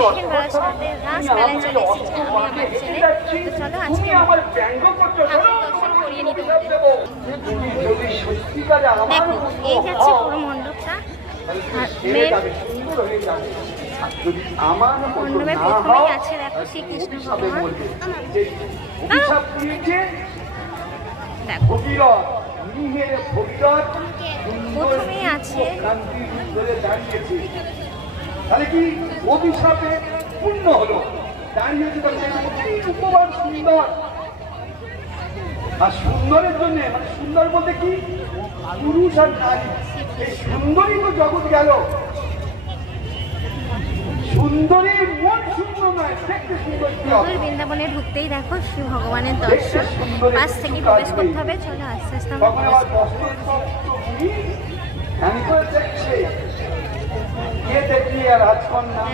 দক্ষিণ বারাসাতে রাসমেলায় চলে এসেছি আমি আমার ছেলে। তো চলো আজকে ঠাকুর দর্শন করিয়ে নিতে হবে। দেখো এই যাচ্ছে পুরো মণ্ডপটা। আর মেন মণ্ডপের প্রথমেই আছে দেখো শ্রীকৃষ্ণ ভগবান। দেখো প্রথমেই আছে তাহলে কি অভিশাপে পূর্ণ হলো, দাঁড়িয়েছে উপমান সুন্দর। আর সুন্দরের জন্য মানে সুন্দর বলতে কি পুরুষ আর নারী, এই সুন্দরী তো জগৎ গেল। সুন্দরীর মন সুন্দর নয়, দেখতে সুন্দর। মধুর বৃন্দাবনে ঢুকতেই দেখো শিব ভগবানের দর্শন, পাশ থেকে প্রবেশ করতে হবে। চলো আস্তে আস্তে আমরা প্রবেশ করবো।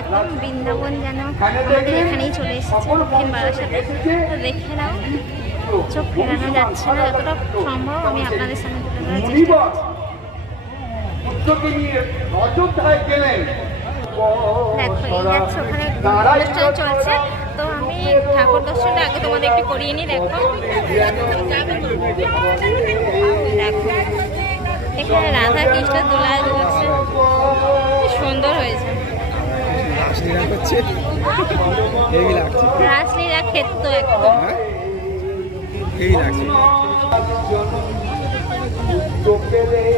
একদম বৃন্দাবন যেন আমাদের এখানেই চলে এসেছে দক্ষিণ বারাসাতে। তো দেখে নাও, চোখ ফেরানো যাচ্ছে না, যতটা সম্ভব আমি আপনাদের সামনে তুলে ধরার চেষ্টা করছি। দেখো এই যাচ্ছে, ওখানে অনুষ্ঠান চলছে। তো আমি ঠাকুর দর্শনটা আগে তোমাদের একটু করিয়ে নিই। দেখো দেখো এখানে রাধা কৃষ্ণ দোলায় দুলছে, সুন্দর হয়েছে। রাসলীলা ক্ষেত্র একদম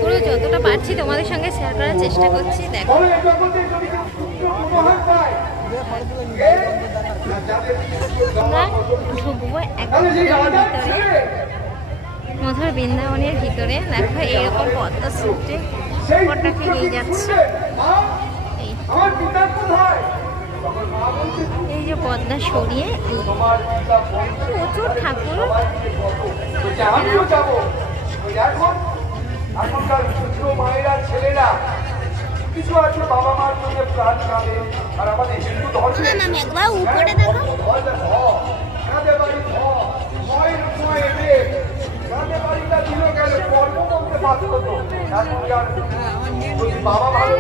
পুরো যতটা পারছি তোমাদের সঙ্গে শেয়ার করার চেষ্টা করছি। দেখো আমরা ঢুকবো একদম ভিতরে, মধুর বৃন্দাবনের ভিতরে। দেখো এইরকম পদ্মা স্রোতে উপরটাকে নিয়ে যাচ্ছে। এই যে পদ্মা সরিয়ে প্রচুর ঠাকুর। এখনকার ছোট মায়েরা ছেলেরা কিছু আছে বাবা মার জন্য প্রাণ কাঁদে। আর আমাদের হিন্দু ধর্মে বাবা ভালো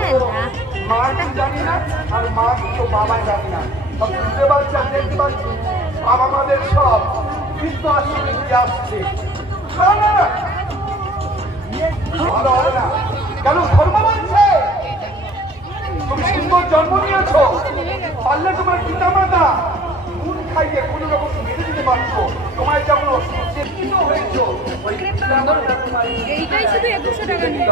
মা জানি না, আর মা তো বাবাই জানি না। বুঝতে পারছি, দেখতে পাচ্ছি বাবা মাদের সব কিন্তু আসলে আসছে ভালো হবে না। কেন ধর্ম বলছে তুমি সুন্দর জন্ম নিয়েছ, পারলে তোমার পিতা মাতা নুন খাইয়ে কোন রকম মেরে দিতে পারছো। তোমার যেমন হয়েছ এইটাই শুধু 2100 টাকা নিয়ে